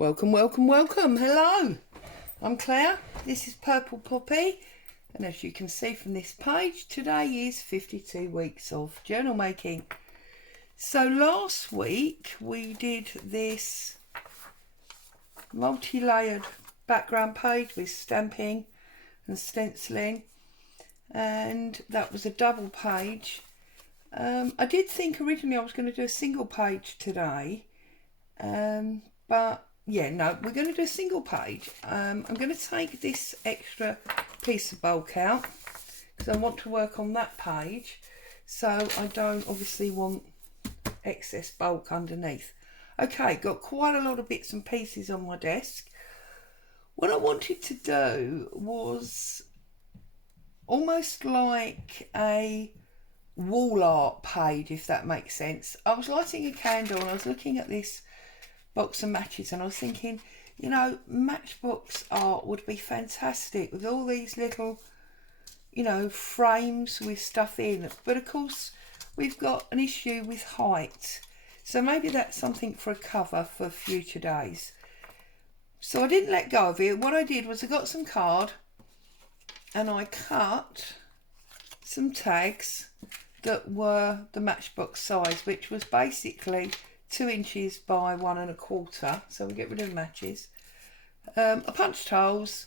Welcome, welcome, welcome. Hello, I'm Claire. This is Purple Poppy. And as you can see from this page, today is 52 weeks of journal making. So last week we did this multi-layered background page with stamping and stenciling. And that was a double page. I did think originally I was going to do a single page today. But yeah, no, we're going to do a single page. I'm going to take this extra piece of bulk out because I want to work on that page, so I don't obviously want excess bulk underneath. Okay, got quite a lot of bits and pieces on my desk. What I wanted to do was almost like a wall art page, if that makes sense. I was lighting a candle and I was looking at this box of matches and I was thinking, you know, matchbox art would be fantastic with all these little, you know, frames with stuff in. But of course we've got an issue with height, so maybe that's something for a cover for future days. So I didn't let go of it. What I did was I got some card and I cut some tags that were the matchbox size, which was basically 2 inches by 1 1/4, so we get rid of the matches. I punched holes.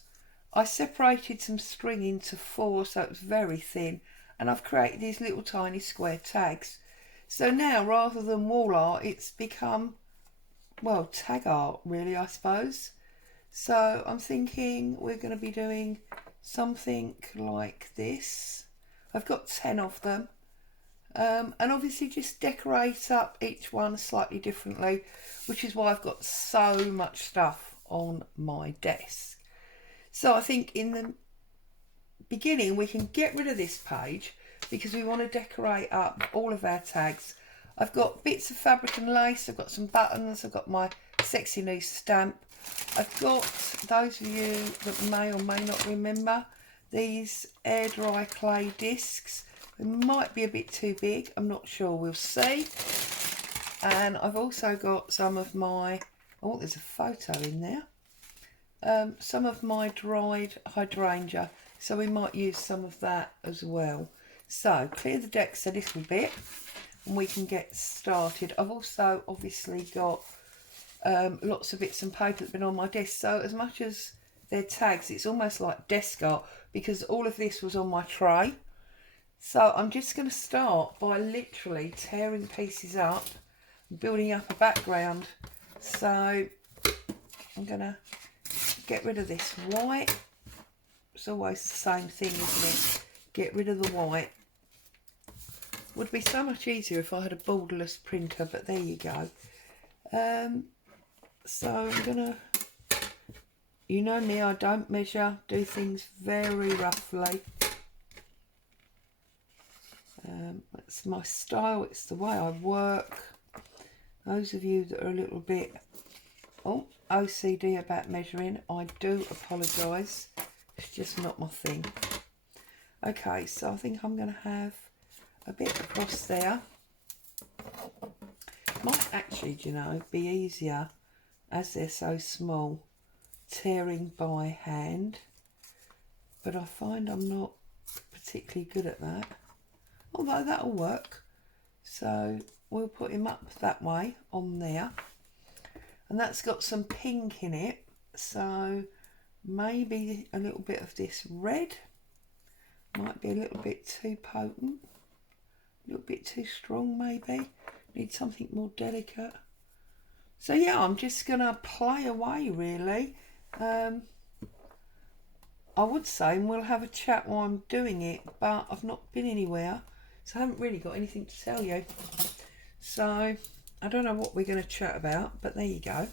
I separated some string into 4 so it was very thin, and I've created these little tiny square tags. So now, rather than wall art, it's become, well, tag art really, I suppose. So I'm thinking we're going to be doing something like this. I've got 10 of them. And obviously just decorate up each one slightly differently, which is why I've got so much stuff on my desk. So I think in the beginning we can get rid of this page because we want to decorate up all of our tags. I've got bits of fabric and lace, I've got some buttons, I've got my sexy new stamp. I've got, those of you that may or may not remember, these air dry clay discs. It might be a bit too big, I'm not sure, we'll see. And I've also got some of my, oh, there's a photo in there. Some of my dried hydrangea, so we might use some of that as well. So clear the decks a little bit and we can get started. I've also obviously got lots of bits and paper that have been on my desk, so as much as they're tags, it's almost like desk art because all of this was on my tray. So I'm just going to start by literally tearing pieces up, building up a background. So I'm going to get rid of this white. It's always the same thing, isn't it? Get rid of the white. Would be so much easier if I had a borderless printer, but there you go. So I'm going to, you know me, I don't measure, do things very roughly. It's my style, it's the way I work. Those of you that are a little bit OCD about measuring, I do apologise. It's just not my thing. Okay, so I think I'm going to have a bit across there. Might actually, you know, be easier as they're so small, tearing by hand. But I find I'm not particularly good at that. Although that'll work. So we'll put him up that way on there. And that's got some pink in it. So maybe a little bit of this red. Might be a little bit too potent. A little bit too strong maybe. Need something more delicate. So yeah, I'm just going to play away really. I would say, and we'll have a chat while I'm doing it, but I've not been anywhere. So I haven't really got anything to tell you. So I don't know what we're going to chat about, but there you go.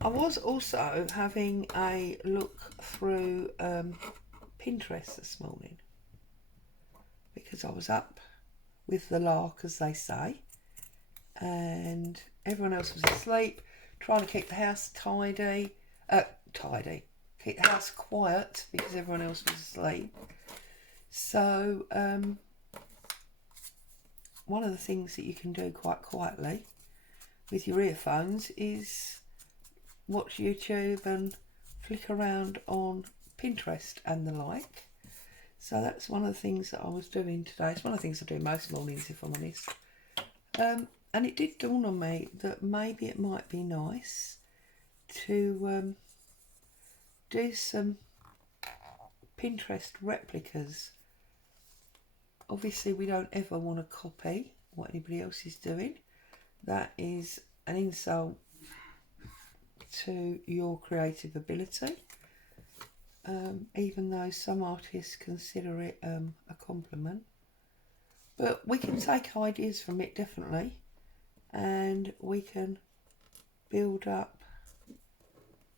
I was also having a look through Pinterest this morning because I was up with the lark, as they say, and everyone else was asleep, trying to keep the house tidy, keep the house quiet because everyone else was asleep. So one of the things that you can do quite quietly with your earphones is watch YouTube and flick around on Pinterest and the like. So that's one of the things that I was doing today. It's one of the things I do most mornings, if I'm honest. And it did dawn on me that maybe it might be nice to do some Pinterest replicas. Obviously, we don't ever want to copy what anybody else is doing. That is an insult to your creative ability, even though some artists consider it a compliment. But we can take ideas from it, definitely, and we can build up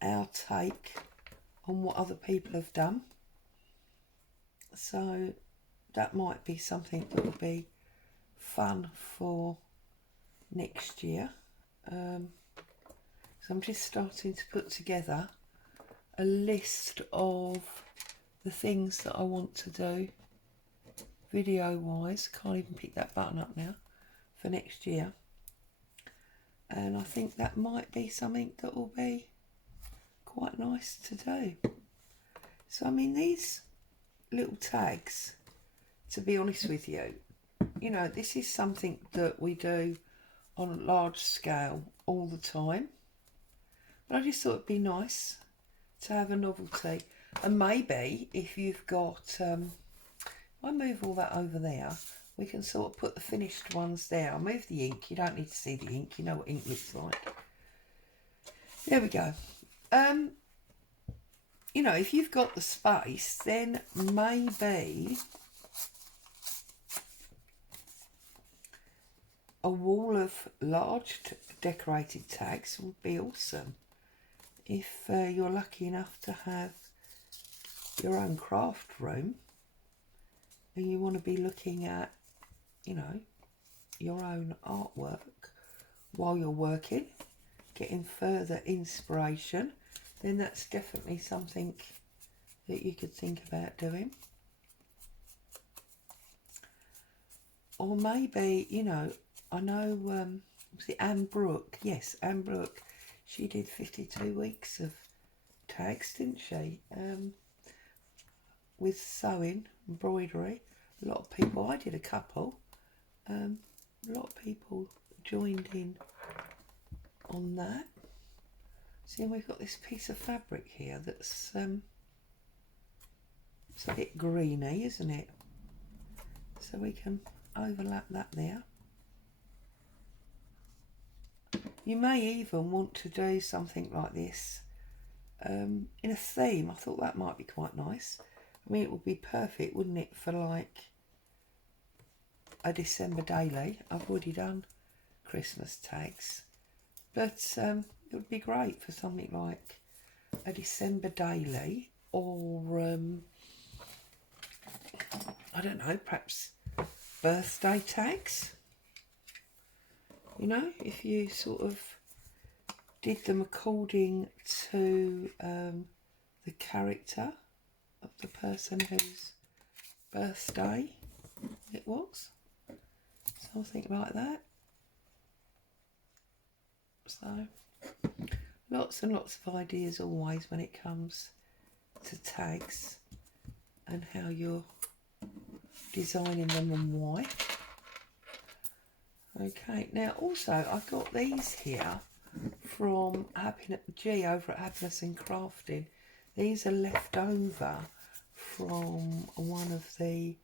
our take on what other people have done. So that might be something that will be fun for next year. So I'm just starting to put together a list of the things that I want to do video wise. Can't even pick that button up now, for next year. And I think that might be something that will be quite nice to do. So I mean, these little tags, to be honest with you, you know, this is something that we do on a large scale all the time. But I just thought it'd be nice to have a novelty. And maybe if you've got, I move all that over there, we can sort of put the finished ones there. I'll move the ink. You don't need to see the ink. You know what ink looks like. There we go. You know, if you've got the space, then maybe a wall of large decorated tags would be awesome. If you're lucky enough to have your own craft room and you want to be looking at, you know, your own artwork while you're working, getting further inspiration, then that's definitely something that you could think about doing. Or maybe, you know, I know, was it Anne Brooke? Yes, Anne Brooke. She did 52 weeks of tags, didn't she? With sewing, embroidery. A lot of people, I did a couple. A lot of people joined in on that. See, we've got this piece of fabric here that's it's a bit greeny, isn't it? So we can overlap that there. You may even want to do something like this in a theme. I thought that might be quite nice. I mean, it would be perfect, wouldn't it, for like a December daily. I've already done Christmas tags, but it would be great for something like a December daily, or I don't know, perhaps birthday tags. You know, if you sort of did them according to the character of the person whose birthday it was, something like that. So lots and lots of ideas always when it comes to tags and how you're designing them and why. Okay, now also I've got these here from G over at Happiness and Crafting. These are left over from one of the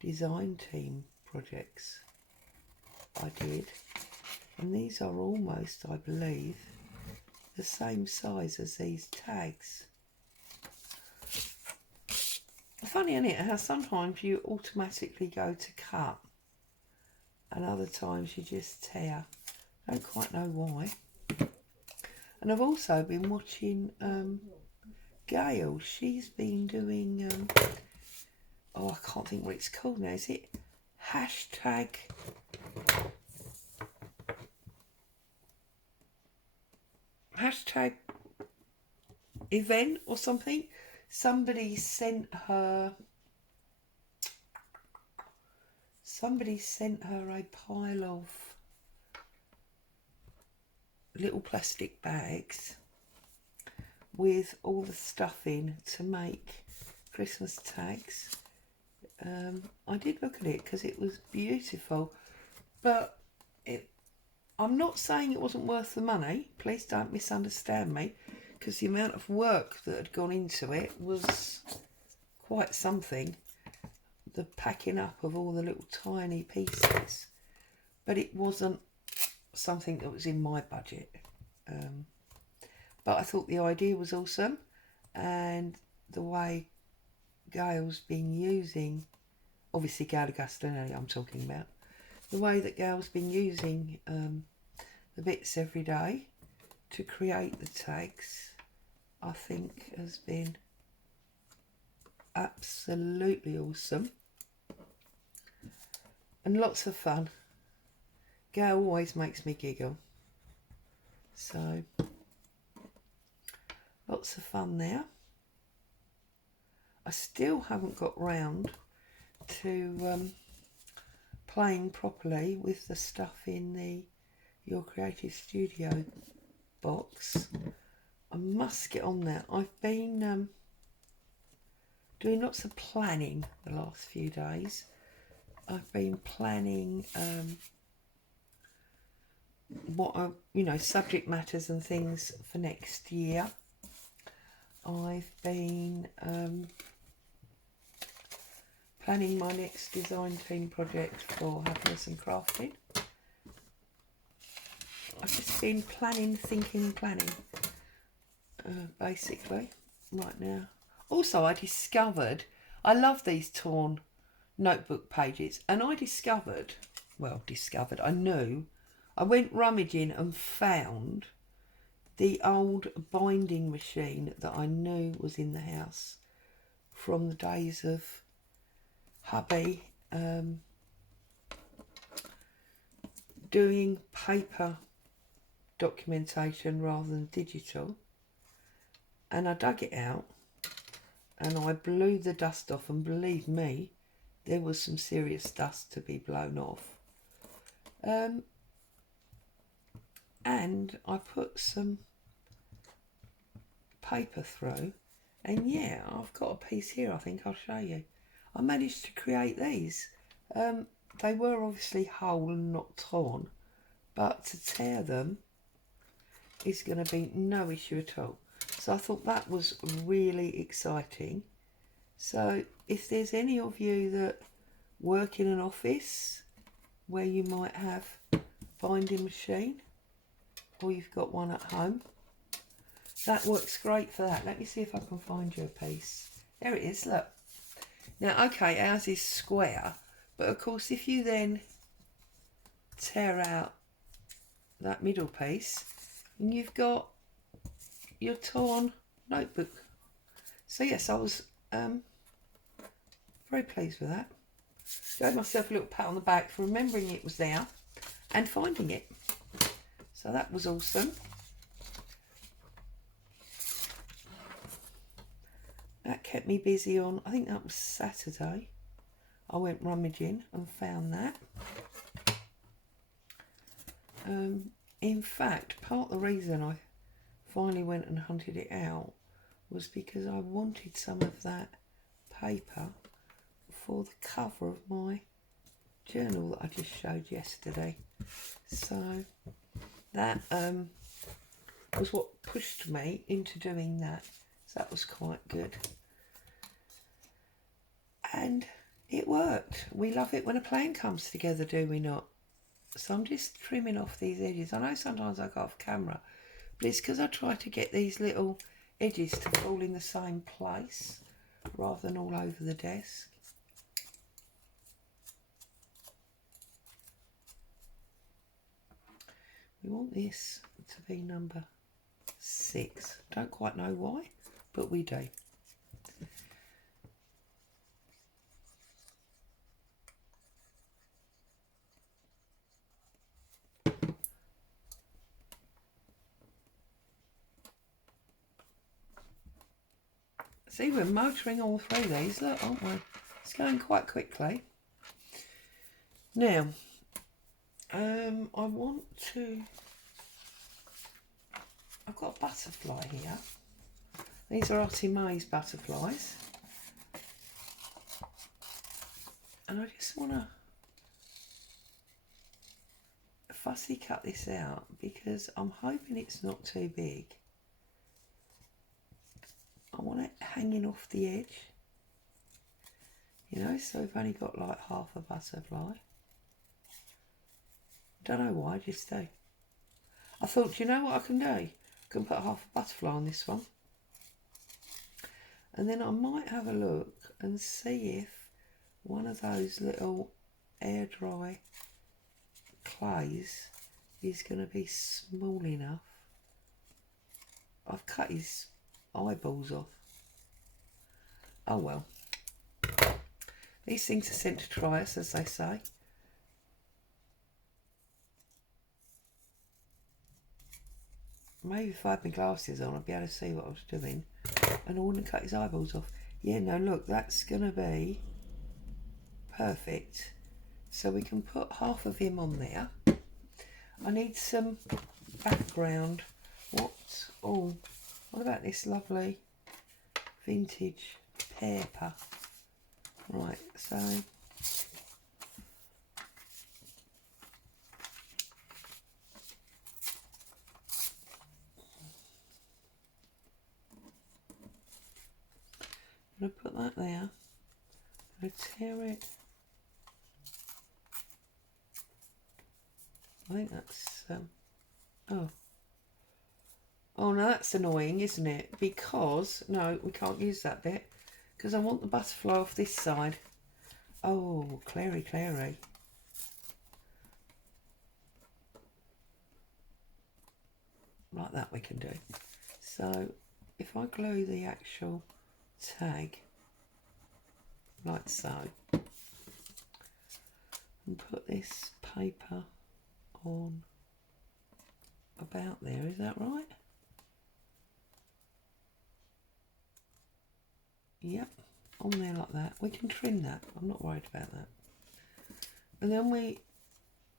design team projects I did, and these are almost, I believe, the same size as these tags. Funny, isn't it, how sometimes you automatically go to cut and other times you just tear. I don't quite know why. And I've also been watching Gail. She's been doing oh, I can't think what it's called now. Is it hashtag event or something? Somebody sent her a pile of little plastic bags with all the stuff in to make Christmas tags. I did look at it because it was beautiful, but I'm not saying it wasn't worth the money. Please don't misunderstand me, because the amount of work that had gone into it was quite something. The packing up of all the little tiny pieces, but it wasn't something that was in my budget. But I thought the idea was awesome, and the way Gail's been using, obviously Gail Agostinelli I'm talking about, the way that Gail's been using the bits every day to create the tags, I think has been absolutely awesome and lots of fun. Gail always makes me giggle, so lots of fun there. I still haven't got round to playing properly with the stuff in the Your Creative Studio box. I must get on that. I've been doing lots of planning the last few days. I've been planning what are, subject matters and things for next year. I've been planning my next design team project for Happiness and Crafting. I've just been planning, thinking, planning, basically, right now. Also, I discovered, I love these torn notebook pages, and I knew, I went rummaging and found the old binding machine that I knew was in the house from the days of hubby doing paper documentation rather than digital, and I dug it out and I blew the dust off, and believe me, there was some serious dust to be blown off. And I put some paper through, and yeah, I've got a piece here. I think I'll show you. I managed to create these. They were obviously whole and not torn, but to tear them is going to be no issue at all. So I thought that was really exciting. So if there's any of you that work in an office where you might have a binding machine, or you've got one at home, that works great for that. Let me see if I can find you a piece. There it is, look. Now, okay, ours is square, but of course if you then tear out that middle piece, and you've got your torn notebook. So yes, I was very pleased with that. Gave myself a little pat on the back for remembering it was there and finding it. So that was awesome. That kept me busy on, I think that was Saturday. I went rummaging and found that. In fact, part of the reason I finally went and hunted it out was because I wanted some of that paper for the cover of my journal that I just showed yesterday. So that was what pushed me into doing that. So that was quite good. And it worked. We love it when a plan comes together, do we not? So I'm just trimming off these edges. I know sometimes I go off camera, but it's because I try to get these little edges to fall in the same place rather than all over the desk. We want this to be number 6. Don't quite know why, but we do. See, we're motoring all through these, look, aren't we? It's going quite quickly. Now, I want to I've got a butterfly here. These are Artemis butterflies. And I just want to fussy cut this out because I'm hoping it's not too big. I want it hanging off the edge. You know, so we've only got like half a butterfly. Don't know why, just do. I thought, do you know what I can do? I can put half a butterfly on this one. And then I might have a look and see if one of those little air dry clays is going to be small enough. I've cut his eyeballs off. Oh well. These things are sent to try us, as they say. Maybe if I had my glasses on, I'd be able to see what I was doing. And I wouldn't cut his eyeballs off. Yeah, no, look, that's going to be perfect. So we can put half of him on there. I need some background. What about this lovely vintage paper? Right, so I'm going to put that there. I'm going to tear it. I think that's oh no, that's annoying, isn't it? Because no, we can't use that bit because I want the butterfly off this side. Oh, Clary. Like that we can do. So if I glue the actual tag like so and put this paper on about there, is that right? Yep, on there like that. We can trim that, I'm not worried about that. And then we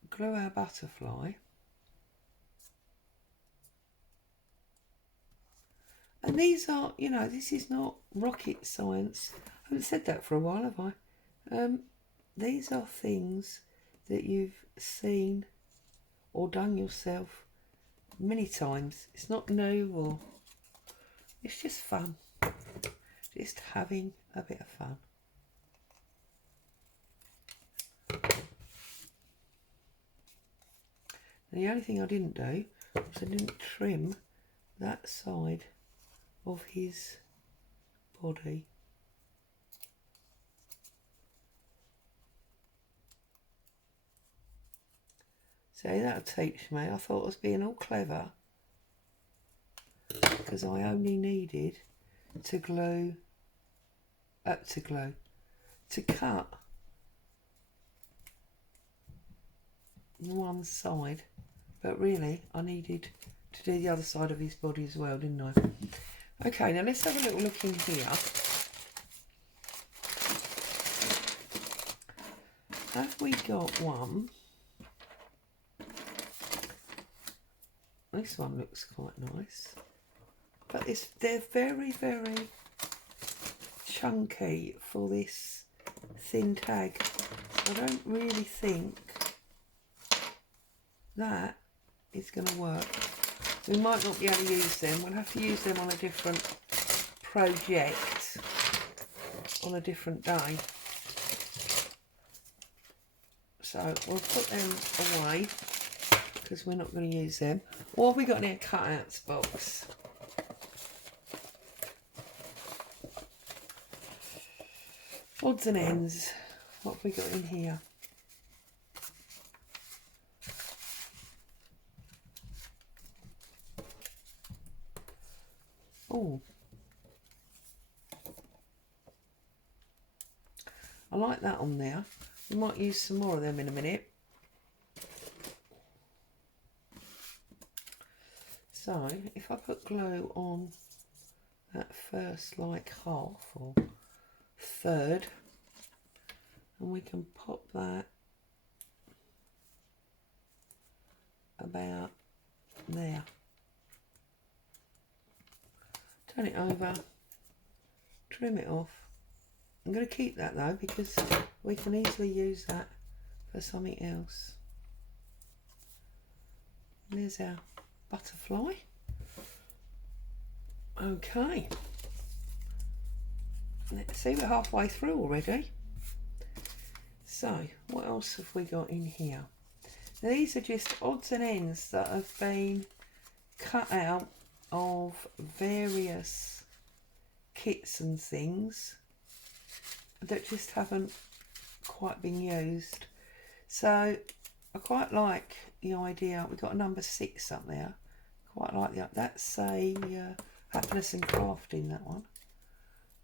glue our butterfly. And these are, you know, this is not rocket science. I haven't said that for a while, have I? These are things that you've seen or done yourself many times. It's not new, or it's just fun. Just having a bit of fun. And the only thing I didn't do was I didn't trim that side of his body. See, that'll teach me. I thought I was being all clever because I only needed to cut one side, but really I needed to do the other side of his body as well, didn't I? Okay, now let's have a little look in here. Have we got one? This one looks quite nice, but they're very, very chunky for this thin tag. So I don't really think that is going to work. We might not be able to use them. We'll have to use them on a different project on a different day. So we'll put them away because we're not going to use them. What have we got in our cutouts box? Odds and ends. What have we got in here? Oh, I like that on there. We might use some more of them in a minute. So if I put glue on that first like half or third, and we can pop that about there. turn it over, trim it off. I'm going to keep that though because we can easily use that for something else. And there's our butterfly. Okay, let's see, we're halfway through already. So what else have we got in here? Now, these are just odds and ends that have been cut out of various kits and things that just haven't quite been used. So I quite like the idea. We've got a number 6 up there. Quite like that. That's a Happiness and Crafting, that one.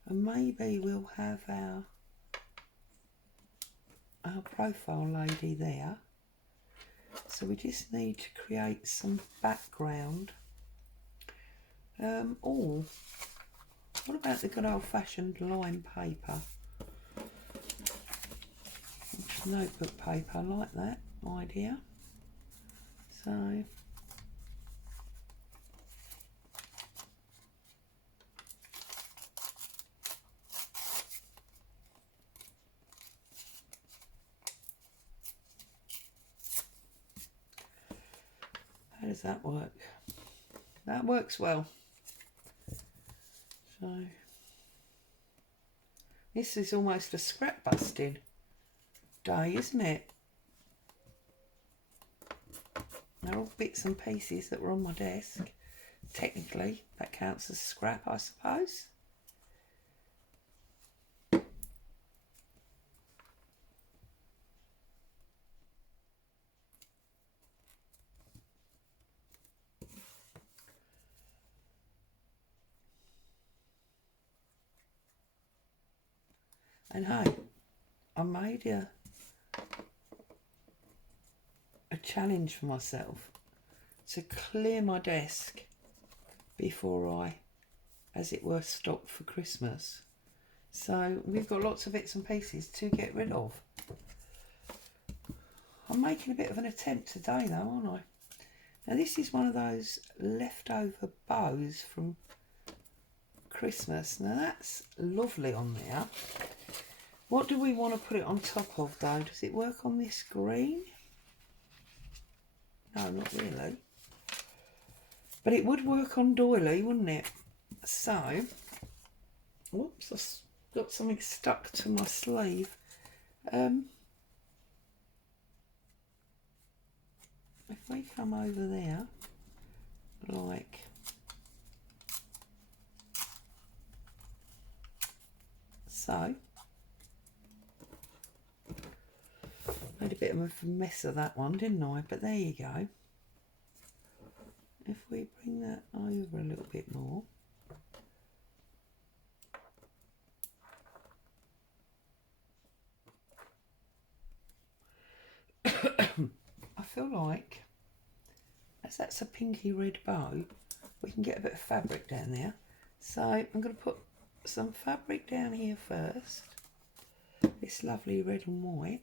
And maybe we'll have our profile lady there. So we just need to create some background. Oh, what about the good old-fashioned line paper? Notebook paper, I like that idea. So how does that work? That works well. So this is almost a scrap busting day, isn't it? They're all bits and pieces that were on my desk. Technically, that counts as scrap, I suppose. And hey, I made a challenge for myself to clear my desk before I, as it were, stop for Christmas. So we've got lots of bits and pieces to get rid of. I'm making a bit of an attempt today though, aren't I? Now this is one of those leftover bows from Christmas. Now that's lovely on there. What do we want to put it on top of though? Does it work on this green? No, not really. But it would work on doily, wouldn't it? So, whoops, I've got something stuck to my sleeve. If we come over there, like so. Made a bit of a mess of that one, didn't I? But there you go. If we bring that over a little bit more. I feel like, as that's a pinky red bow, we can get a bit of fabric down there. So I'm going to put some fabric down here first. This lovely red and white.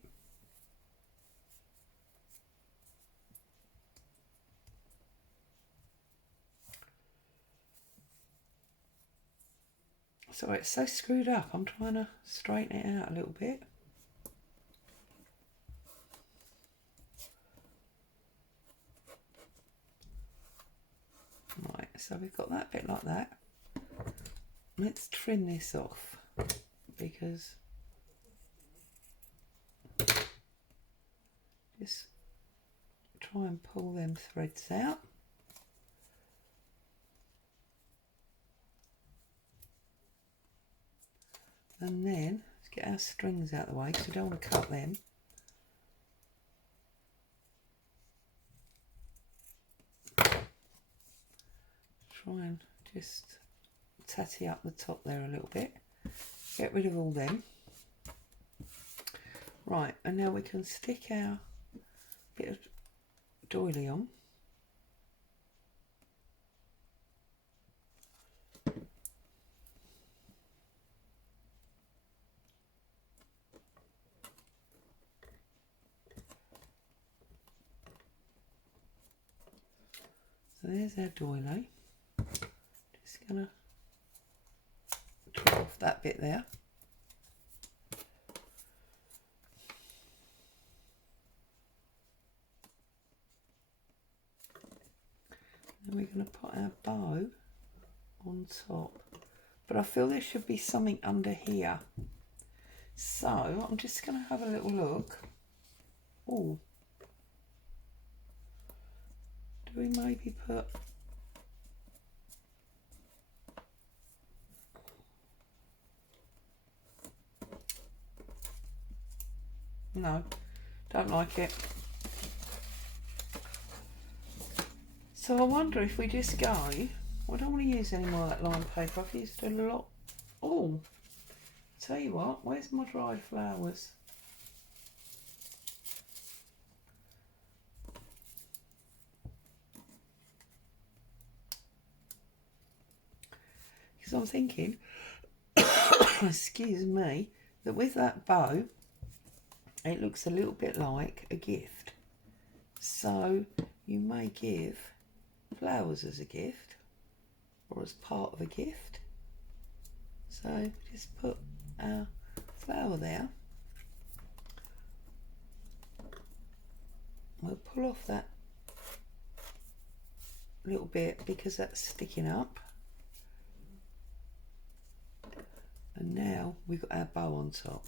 So it's so screwed up, I'm trying to straighten it out a little bit. Right, so we've got that bit like that. Let's trim this off because just try and pull them threads out. And then let's get our strings out of the way because we don't want to cut them. Try and just tatty up the top there a little bit. Get rid of all them. Right, and now we can stick our bit of doily on. So there's our doily. Just gonna that bit there. Then we're going to put our bow on top. But I feel there should be something under here. So I'm just going to have a little look. Oh, do we maybe put... No, don't like it. So I wonder if we just go... I don't want to use any more of that lined paper. I've used a lot. Oh, tell you what, where's my dried flowers? Because I'm thinking, excuse me, that with that bow, it looks a little bit like a gift. So you may give flowers as a gift or as part of a gift. So just put our flower there. We'll pull off that little bit because that's sticking up. And now we've got our bow on top.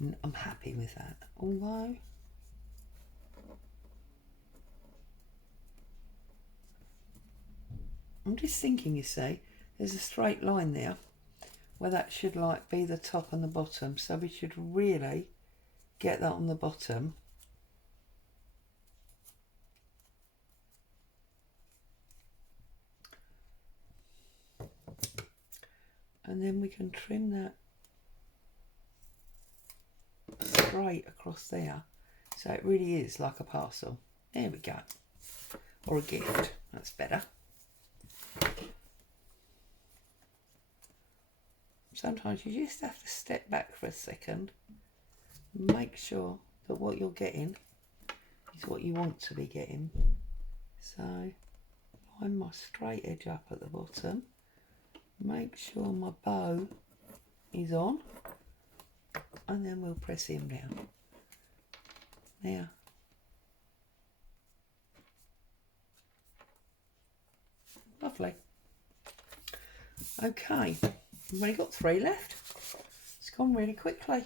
And I'm happy with that. Although I'm just thinking, you see, there's a straight line there where that should like be the top and the bottom. So we should really get that on the bottom. And then we can trim that straight across there. So it really is like a parcel. There we go. Or a gift, that's better. Sometimes you just have to step back for a second, make sure that what you're getting is what you want to be getting. So line my straight edge up at the bottom, make sure my bow is on, and then we'll press him down. Now, lovely. Okay, we've only got 3 left. It's gone really quickly.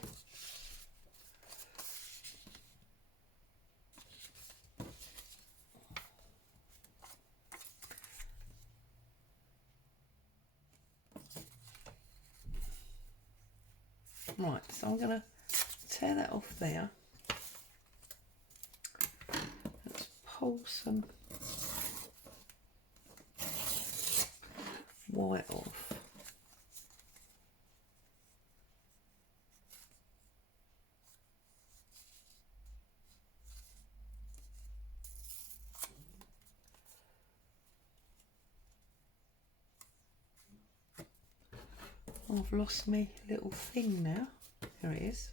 Right, so I'm going to tear that off there. Let's pull some white off. I've lost my little thing now. There it is.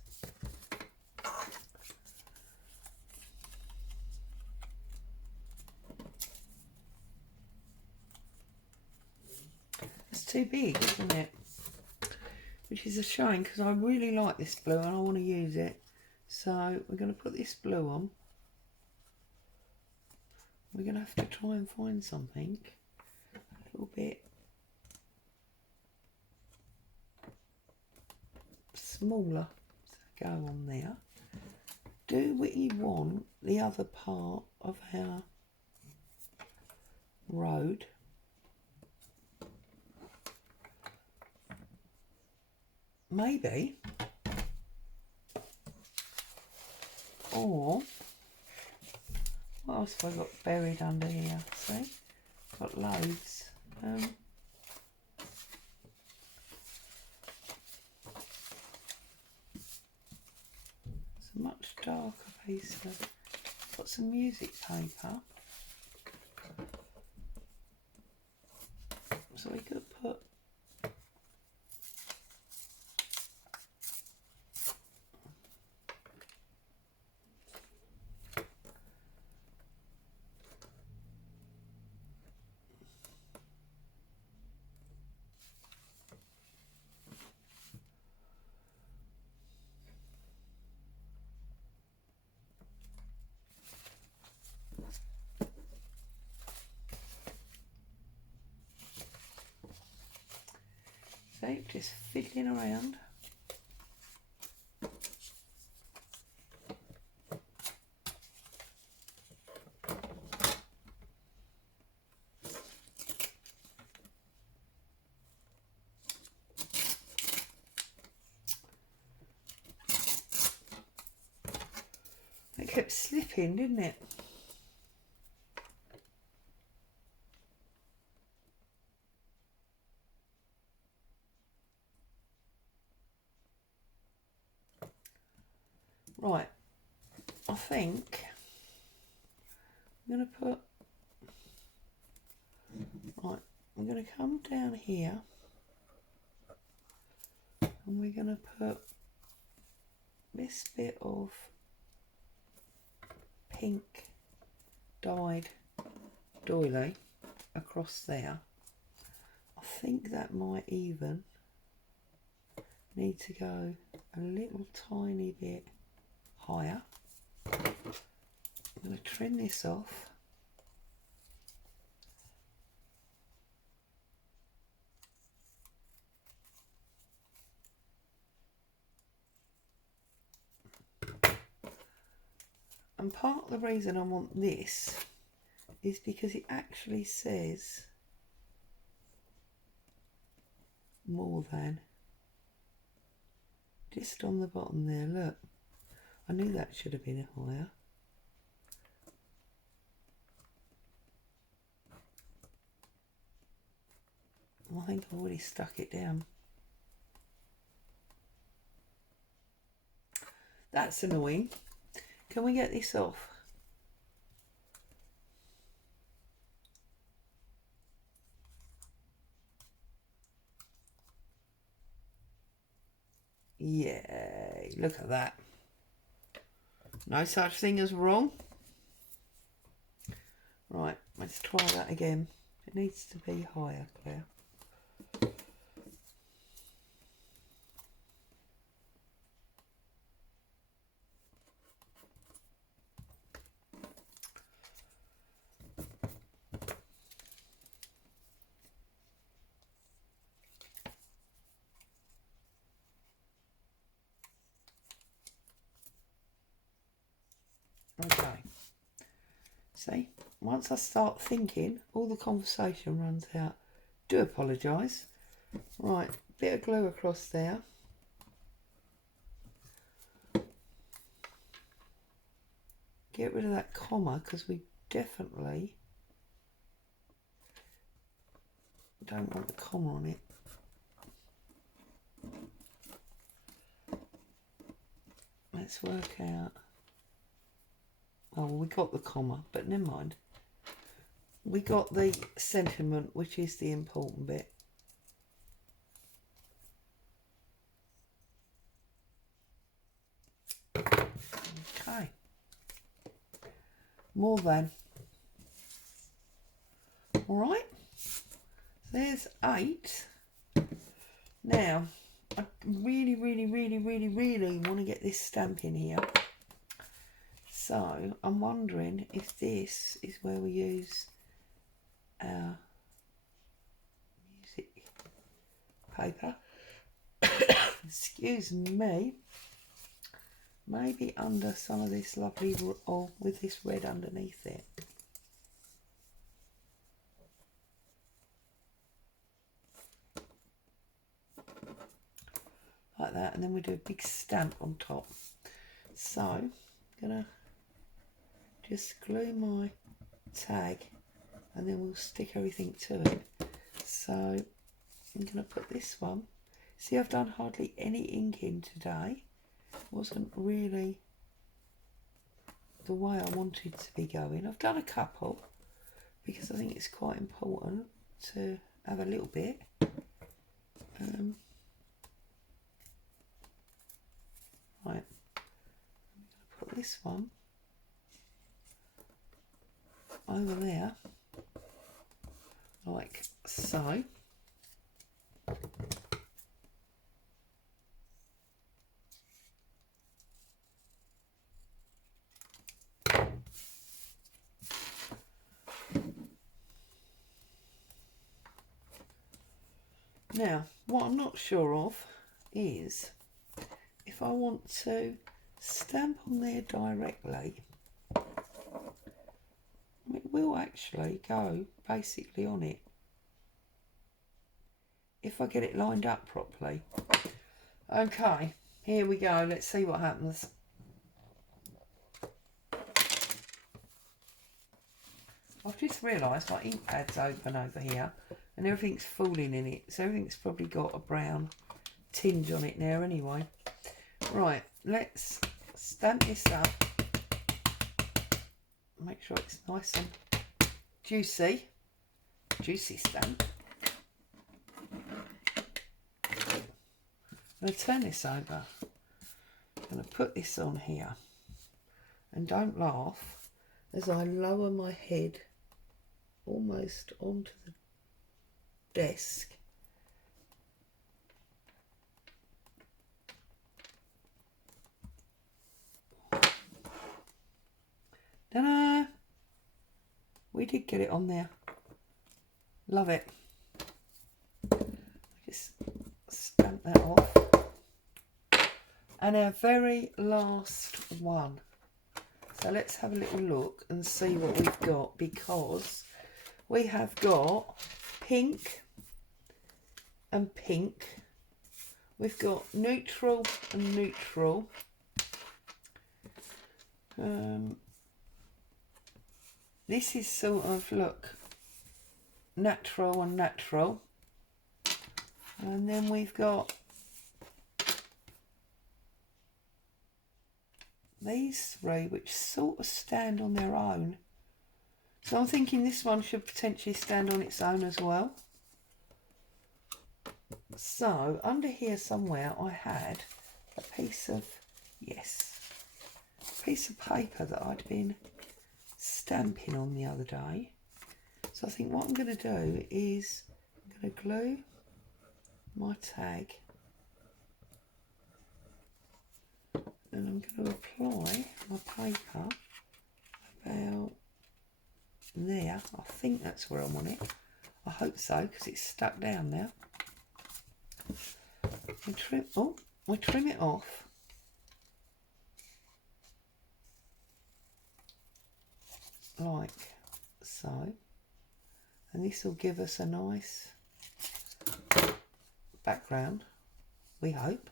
It's too big, isn't it? Which is a shame because I really like this blue and I want to use it. So we're going to put this blue on. We're going to have to try and find something a little bit smaller. So go on there. Do we want the other part of our road? Maybe. Or what else have I got buried under here? See? Got loads. It's a much darker piece of... Got some music paper. So we could put... See, just fiddling around. It kept slipping, didn't it? Right, I think I'm going to put, right, I'm going to come down here and we're going to put this bit of pink dyed doily across there. I think that might even need to go a little tiny bit higher. I'm going to trim this off. And part of the reason I want this is because it actually says more than. Just on the bottom there, look. I knew that should have been higher. I think I've already stuck it down. That's annoying. Can we get this off? Yeah, look at that. No such thing as wrong. Right, let's try that again. It needs to be higher, Claire. Okay. See, once I start thinking, all the conversation runs out. Do apologise. Right, bit of glue across there. Get rid of that comma because we definitely don't want the comma on it. Let's work out. Oh, we got the comma, but never mind. We got the sentiment, which is the important bit. Okay. More than. All right. There's 8. Now, I really want to get this stamp in here. So, I'm wondering if this is where we use our music paper. Excuse me. Maybe under some of this lovely, or with this red underneath it. Like that, and then we do a big stamp on top. So, I'm gonna just glue my tag and then we'll stick everything to it. So, I'm gonna put this one. See, I've done hardly any inking today. Wasn't really the way I wanted to be going. I've done a couple because I think it's quite important to have a little bit. Right, I'm going to put this one over there, like so. Now, what I'm not sure of is if I want to stamp on there directly, it will actually go basically on it if I get it lined up properly. Okay, here we go. Let's see what happens. I've just realised my ink pad's open over here and everything's falling in it, so everything's probably got a brown tinge on it now anyway. Right, let's stamp this up. Make sure it's nice and juicy stamp. I'm going to turn this over. I'm going to put this on here, and don't laugh as I lower my head almost onto the desk. Ta-da! We did get it on there. Love it. Just stamp that off. And our very last one. So let's have a little look and see what we've got, because we have got pink and pink. We've got neutral and neutral. This is sort of, look, natural and natural. And then we've got these three which sort of stand on their own. So I'm thinking this one should potentially stand on its own as well. So under here somewhere I had a piece of, piece of paper that I'd been stamping on the other day. So I think what I'm going to do is I'm going to glue my tag and I'm going to apply my paper about there. I think that's where I want it. I hope so, because it's stuck down now. We trim it off. Like so. And this will give us a nice background, we hope.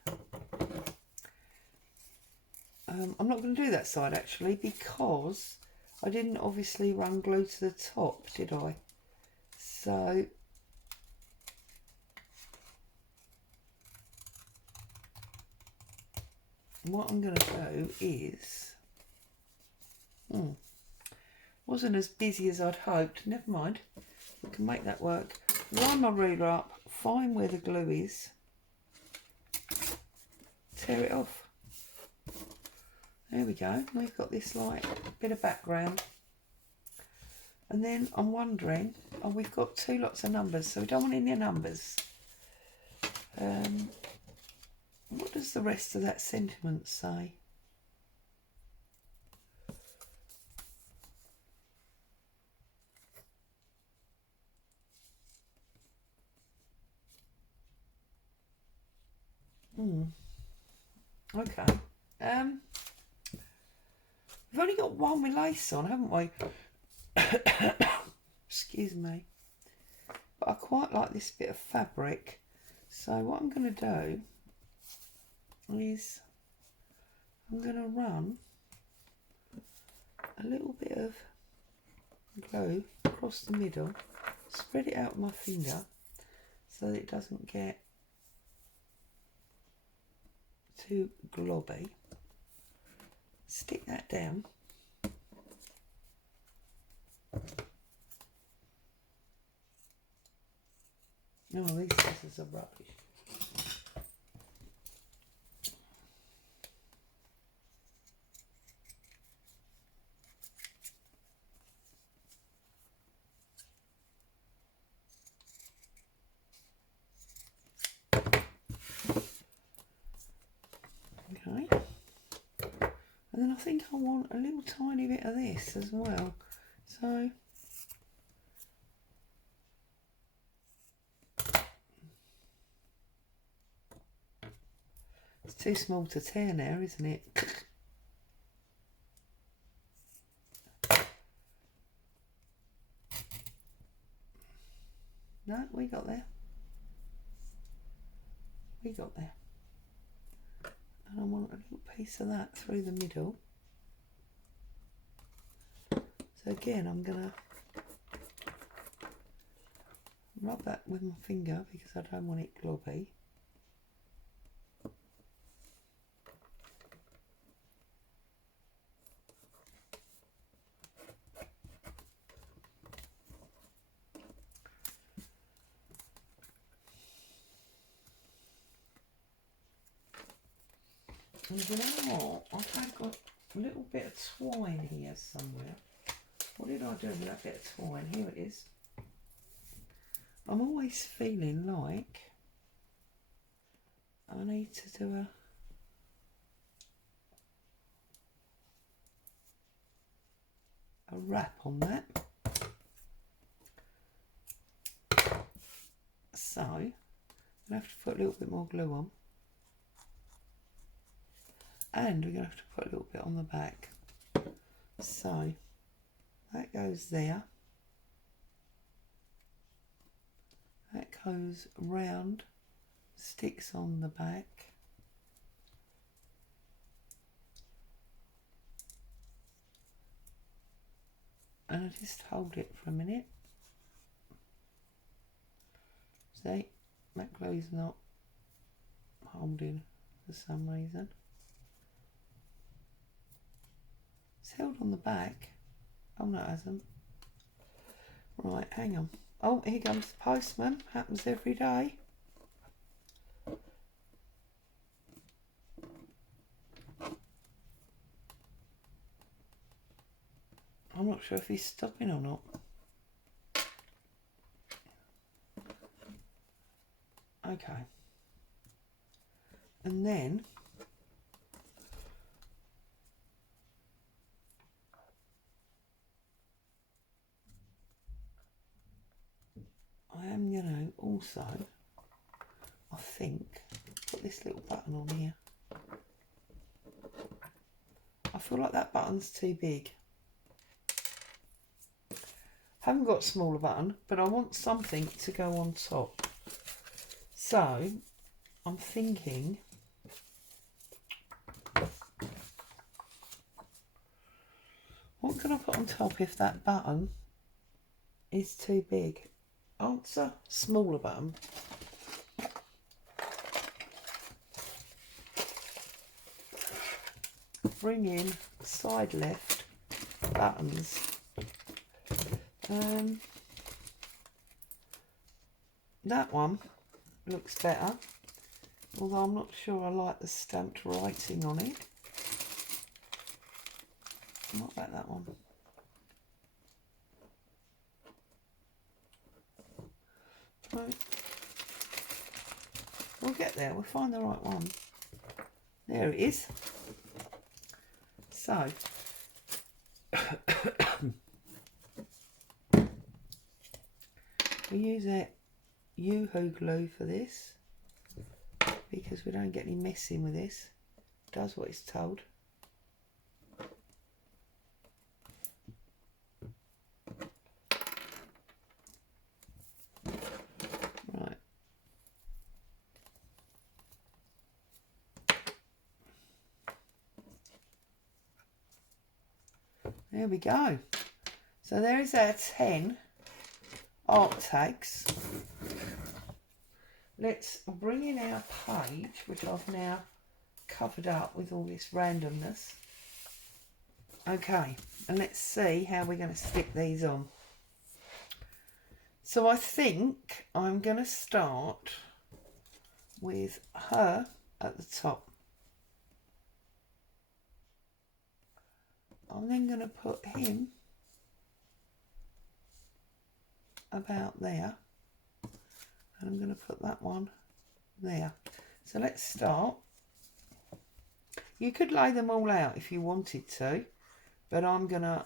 I'm not going to do that side actually, because I didn't obviously run glue to the top, did I? So what I'm going to do is, wasn't as busy as I'd hoped. Never mind, we can make that work. Line my ruler up, find where the glue is, tear it off. There we go. We've got this like bit of background. And then I'm wondering, oh, we've got two lots of numbers, so we don't want any numbers. What does the rest of that sentiment say? Okay. We've only got one with lace on, haven't we? Excuse me. But I quite like this bit of fabric. So what I'm going to do is I'm going to run a little bit of glue across the middle, spread it out with my finger so that it doesn't get too globby. Stick that down. No, these scissors are rubbish. Okay. And then I think I want a little tiny bit of this as well. So Too small to tear now, isn't it? No, we got there. We got there. And I want a little piece of that through the middle. So again, I'm going to rub that with my finger because I don't want it globby. And you know what? I've got a little bit of twine here somewhere. What did I do with that bit of twine? Here it is. I'm always feeling like I need to do a wrap on that. So I'm going to have to put a little bit more glue on. And we're going to have to put a little bit on the back. So that goes there. That goes round, sticks on the back. And I just hold it for a minute. See, that glue's not holding for some reason. It's held on the back. Oh no, it hasn't. Right, hang on. Oh, here comes the postman. Happens every day. I'm not sure if he's stopping or not. Okay. And then I am going to also, I think, put this little button on here. I feel like that button's too big. Haven't got a smaller button, but I want something to go on top. So I'm thinking what can I put on top if that button is too big? Answer, smaller button. Bring in side left buttons. That one looks better, although I'm not sure I like the stamped writing on it. What about that one? Right. We'll get there, we'll find the right one. There it is. So we use that Yoo-hoo glue for this because we don't get any messing with this. It does what it's told. Right. There we go. So there is our 10 art tags. Let's bring in our page, which I've now covered up with all this randomness. Okay, and let's see how we're going to stick these on. So I think I'm going to start with her at the top. I'm then going to put him about there. And I'm going to put that one there. So let's start. You could lay them all out if you wanted to, but I'm going to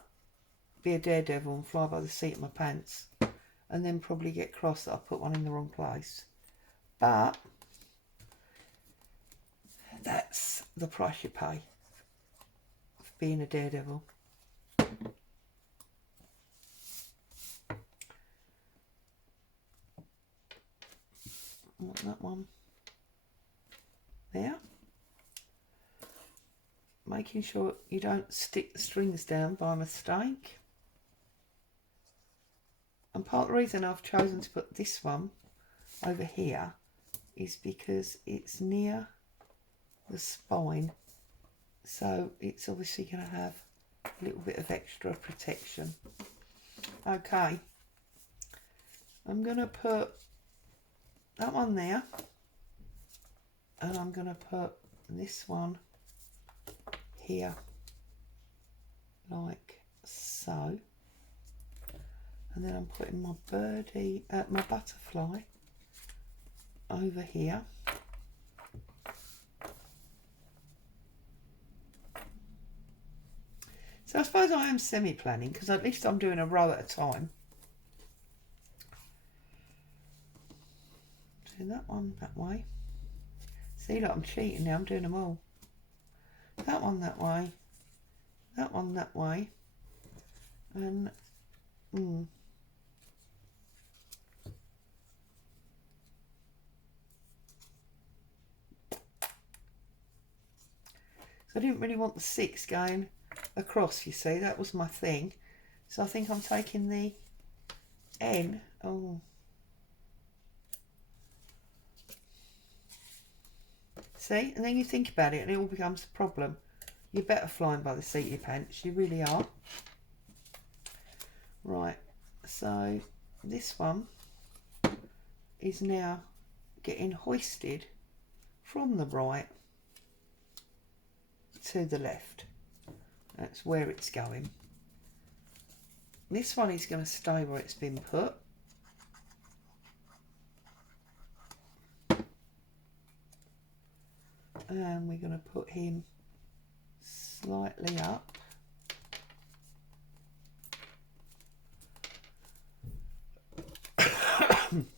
be a daredevil and fly by the seat of my pants and then probably get cross that I put one in the wrong place. But that's the price you pay for being a daredevil. Want that one there. Making sure you don't stick the strings down by mistake. And part of the reason I've chosen to put this one over here is because it's near the spine, so it's obviously going to have a little bit of extra protection. Okay, I'm going to put that one there, and I'm going to put this one here, like so, and then I'm putting my birdie, my butterfly over here. So I suppose I am semi-planning, because at least I'm doing a row at a time. So that one that way. See, look, I'm cheating now, I'm doing them all. That one that way. That one that way. And, So I didn't really want the 6 going across, you see, that was my thing. So I think I'm taking the N. Oh. See, and then you think about it and it all becomes a problem. You're better flying by the seat of your pants, you really are. Right, so this one is now getting hoisted from the right to the left. That's where it's going. This one is going to stay where it's been put. And we're going to put him slightly up.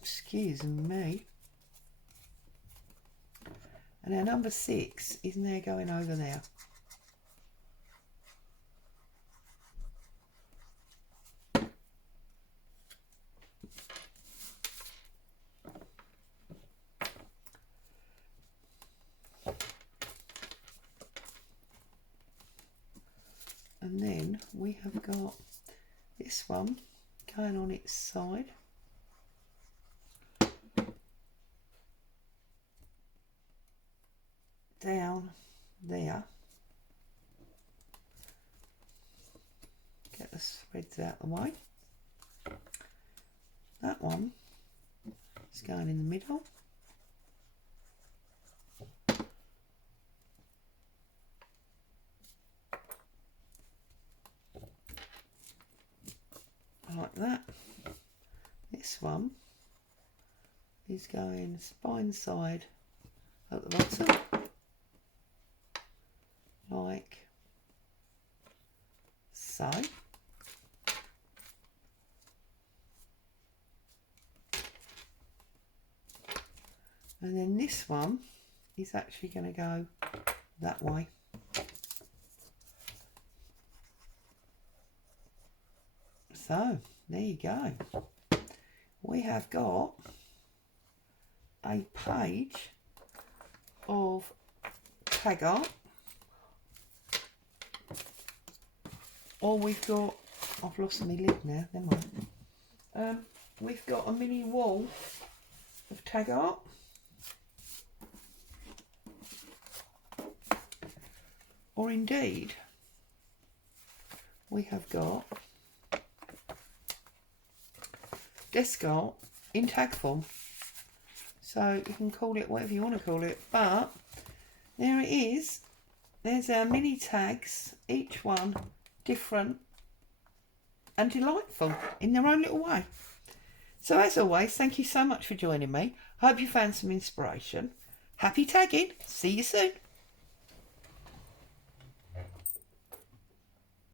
Excuse me. And our number 6 is now going over there. And then we have got this one going on its side. Down there. Get the threads out of the way. That one is going in the middle. Like that. This one is going spine side at the bottom, like so. And then this one is actually going to go that way. So, there you go. We have got a page of tag art. Or we've got, I've lost my lid now, never mind. We've got a mini wall of tag art. Or indeed, we have got desk art in tag form. So you can call it whatever you want to call it, but there it is. There's our mini tags, each one different and delightful in their own little way. So as always, thank you so much for joining me. Hope you found some inspiration. Happy tagging. See you soon.